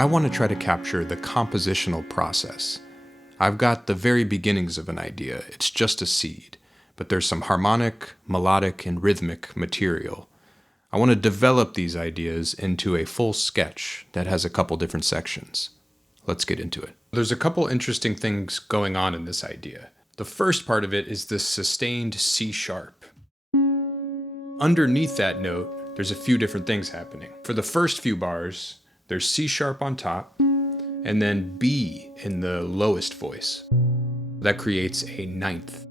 I want to try to capture the compositional process. I've got the very beginnings of an idea. It's just a seed, but there's some harmonic, melodic, and rhythmic material. I want to develop these ideas into a full sketch that has a couple different sections. Let's get into it. There's a couple interesting things going on in this idea. The first part of it is this sustained C sharp. Underneath that note, there's a few different things happening. For the first few bars, there's C sharp on top, and then B in the lowest voice. That creates a ninth.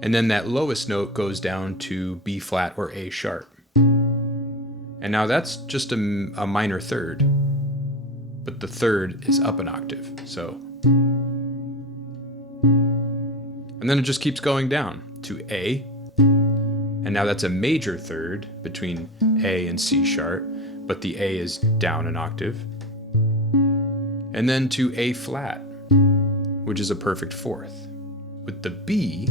And then that lowest note goes down to B flat or A sharp. And now that's just a minor third, but the third is up an octave, so. And then it just keeps going down to A, and now that's a major third between A and C sharp, but the A is down an octave. And then to A flat, which is a perfect fourth. With the B,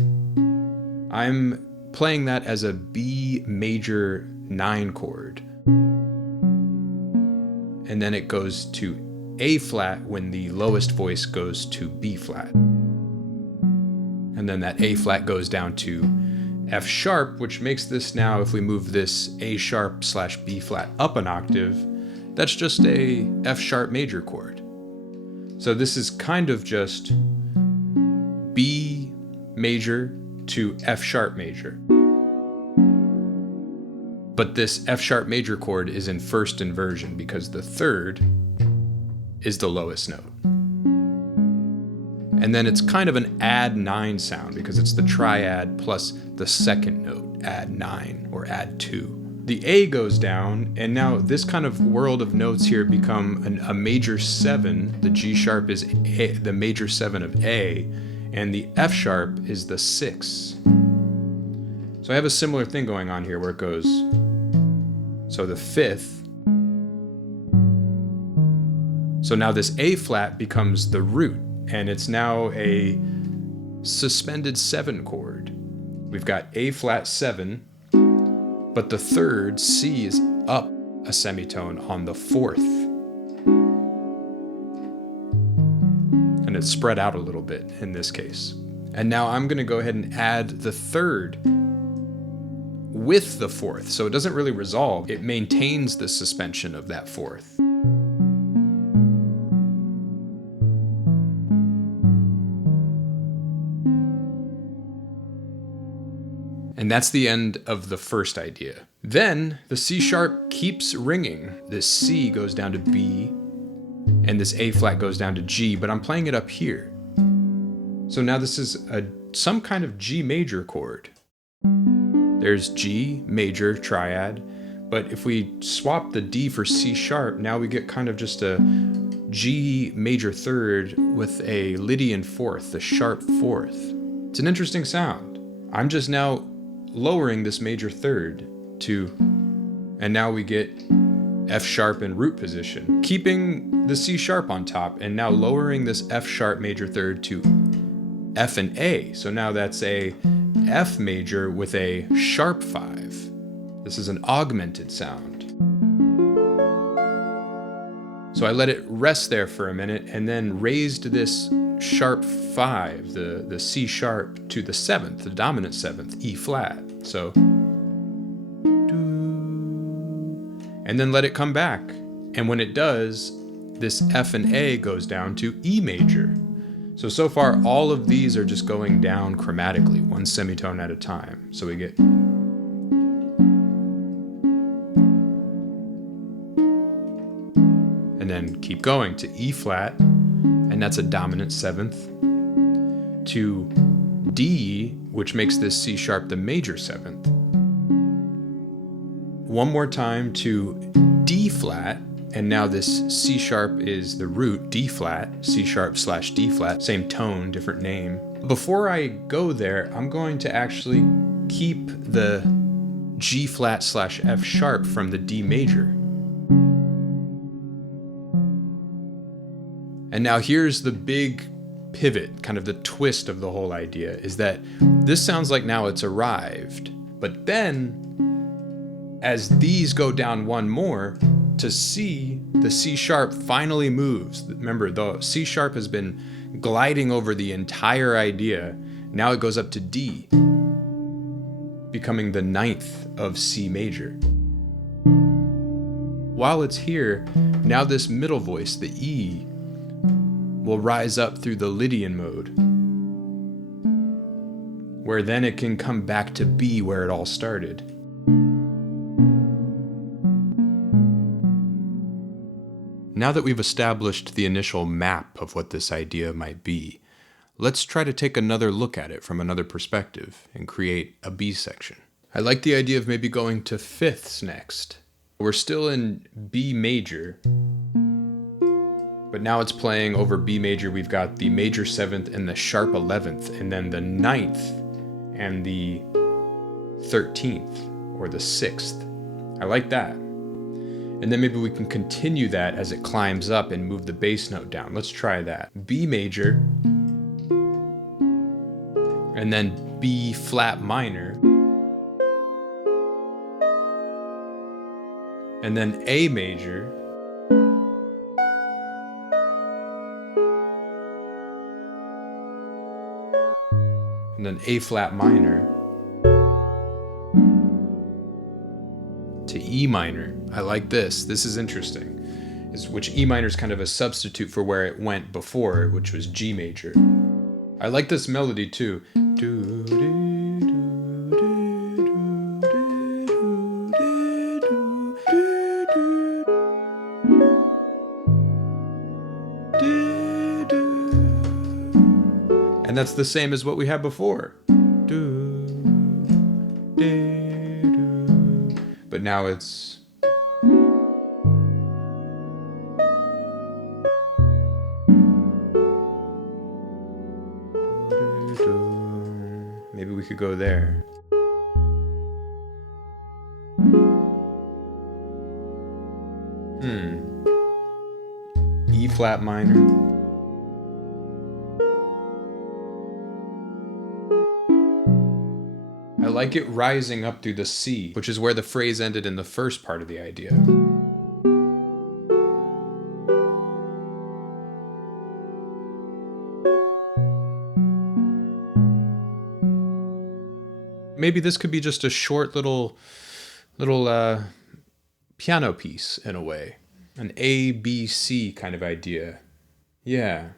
I'm playing that as a B major 9 chord. And then it goes to A flat when the lowest voice goes to B flat. And then that A flat goes down to F sharp, which makes this now, if we move this A sharp / B flat up an octave, that's just a F sharp major chord. So this is kind of just B major to F sharp major. But this F sharp major chord is in first inversion because the third is the lowest note. And then it's kind of an add 9 sound because it's the triad plus the second note, add 9 or add 2. The A goes down, and now this kind of world of notes here become a major 7. The G sharp is the major 7 of A, and the F sharp is the 6. So I have a similar thing going on here where it goes, so the 5th. So now this A flat becomes the root, and it's now a suspended 7 chord. We've got A flat 7, but the third, C, is up a semitone on the 4th. And it's spread out a little bit in this case. And now I'm going to go ahead and add the third with the 4th. So it doesn't really resolve. It maintains the suspension of that 4th. And that's the end of the first idea. Then the C sharp keeps ringing. This C goes down to B, and this A flat goes down to G, but I'm playing it up here. So now this is some kind of G major chord. There's G major triad, but if we swap the D for C sharp, now we get kind of just a G major third with a Lydian fourth, the sharp fourth. It's an interesting sound. I'm just now lowering this major third to, and now we get F sharp in root position, keeping the C sharp on top, and now lowering this F sharp major third to F and A. So now that's a F major with a sharp 5. This is an augmented sound. So I let it rest there for a minute and then raised this sharp 5, the C sharp, to the 7th, the dominant 7th, E flat. So, and then let it come back. And when it does, this F and A goes down to E major. So far, all of these are just going down chromatically, one semitone at a time. So we get, and then keep going to E flat, and that's a dominant 7th, to D, which makes this C sharp the major 7th. One more time to D flat, and now this C sharp is the root, D flat, C sharp / D flat, same tone, different name. Before I go there, I'm going to actually keep the G flat / F sharp from the D major. And now here's the big pivot, kind of the twist of the whole idea, is that this sounds like now it's arrived. But then, as these go down one more, to C, the C sharp finally moves. Remember, the C sharp has been gliding over the entire idea. Now it goes up to D, becoming the ninth of C major. While it's here, now this middle voice, the E, will rise up through the Lydian mode, where then it can come back to B where it all started. Now that we've established the initial map of what this idea might be, let's try to take another look at it from another perspective and create a B section. I like the idea of maybe going to fifths next. We're still in B major, but now it's playing over B major. We've got the major 7th and the sharp 11th, and then the 9th and the 13th, or the 6th. I like that. And then maybe we can continue that as it climbs up and move the bass note down. Let's try that. B major, and then B flat minor, and then A major, and then A flat minor to E minor. I like this. This is interesting. Which E minor is kind of a substitute for where it went before, which was G major. I like this melody too. And that's the same as what we had before. But now it's... Maybe we could go there. E flat minor. I like it rising up through the C, which is where the phrase ended in the first part of the idea. Maybe this could be just a short little piano piece in a way. An A, B, C kind of idea. Yeah.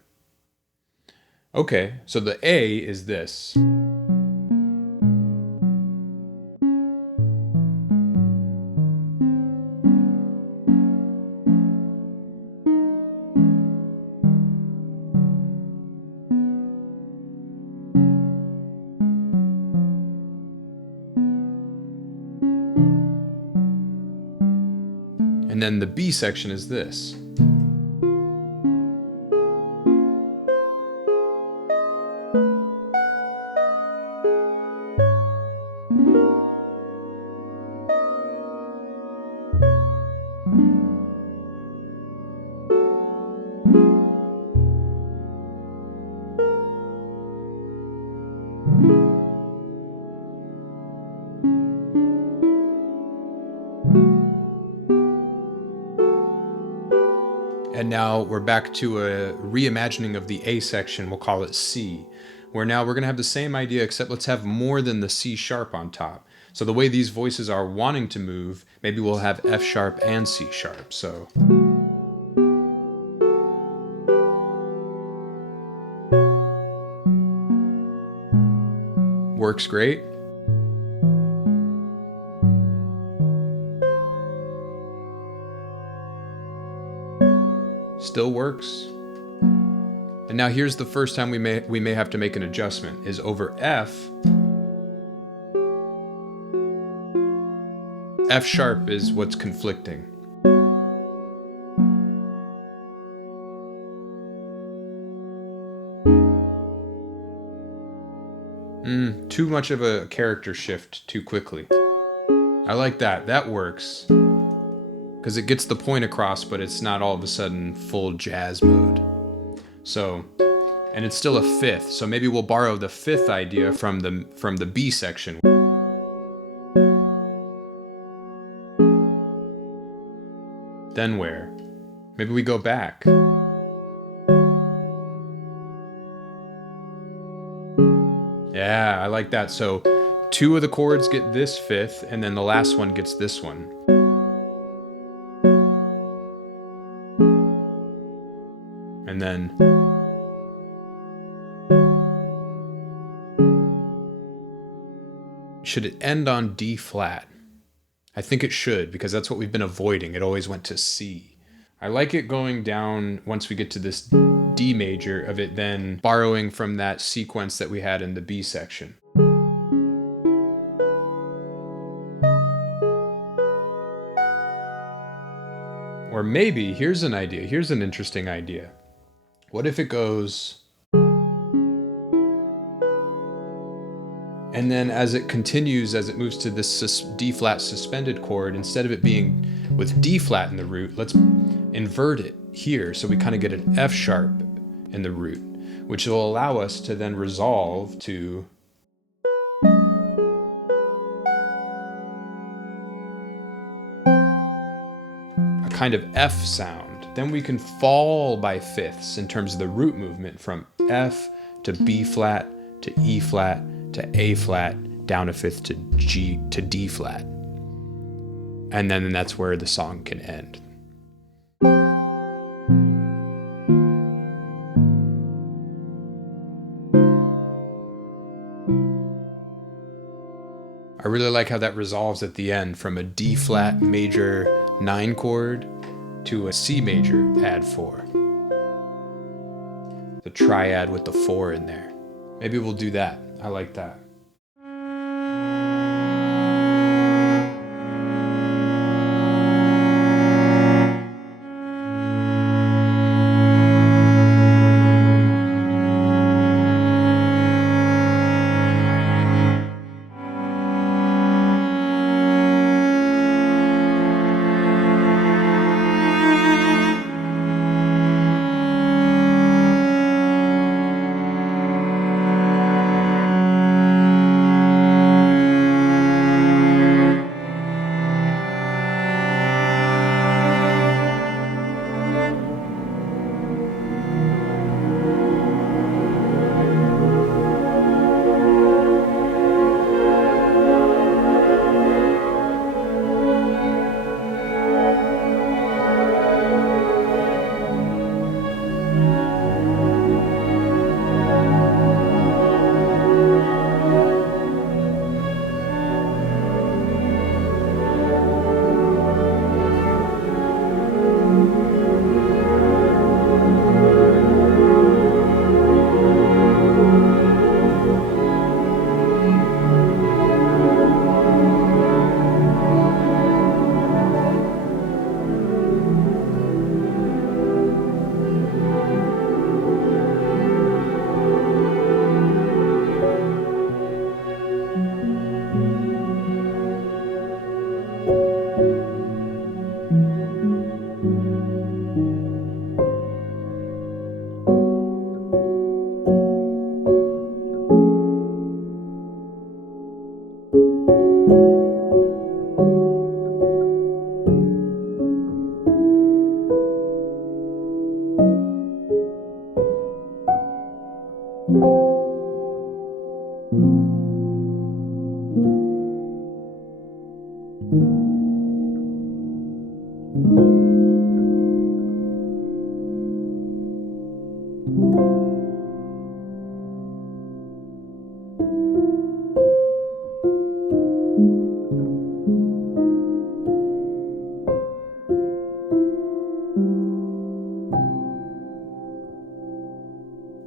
Okay, so the A is this. And then the B section is this. And now we're back to a reimagining of the A section, we'll call it C, where now we're going to have the same idea, except let's have more than the C sharp on top. So the way these voices are wanting to move, maybe we'll have F sharp and C sharp, so... Works great. Still works. And now here's the first time we may have to make an adjustment, is over F. F sharp is what's conflicting. Too much of a character shift too quickly. I like that. That works. Because it gets the point across, but it's not all of a sudden full jazz mode. So, and it's still a fifth, so maybe we'll borrow the fifth idea from the B section. Then where? Maybe we go back. Yeah, I like that. So 2 of the chords get this 5th, and then the last one gets this one. And then should it end on D flat? I think it should, because that's what we've been avoiding. It always went to C. I like it going down once we get to this D major of it, then borrowing from that sequence that we had in the B section. Or maybe, here's an idea, here's an interesting idea. What if it goes... And then as it continues, as it moves to this D flat suspended chord, instead of it being with D flat in the root, let's invert it here so we kind of get an F sharp in the root, which will allow us to then resolve to a kind of F sound. Then we can fall by fifths in terms of the root movement from F to B flat to E flat to A flat, down a fifth to G to D flat. And then that's where the song can end. I really like how that resolves at the end from a D flat major 9 chord to a C major add 4. The triad with the 4 in there. Maybe we'll do that. I like that.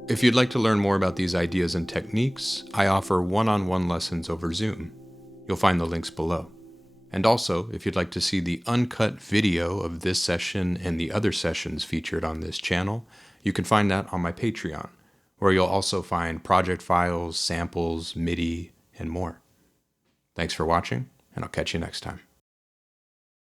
If you'd like to learn more about these ideas and techniques, I offer one-on-one lessons over Zoom. You'll find the links below. And also, if you'd like to see the uncut video of this session and the other sessions featured on this channel, you can find that on my Patreon, where you'll also find project files, samples, Midi, and more. Thanks for watching, and I'll catch you next time.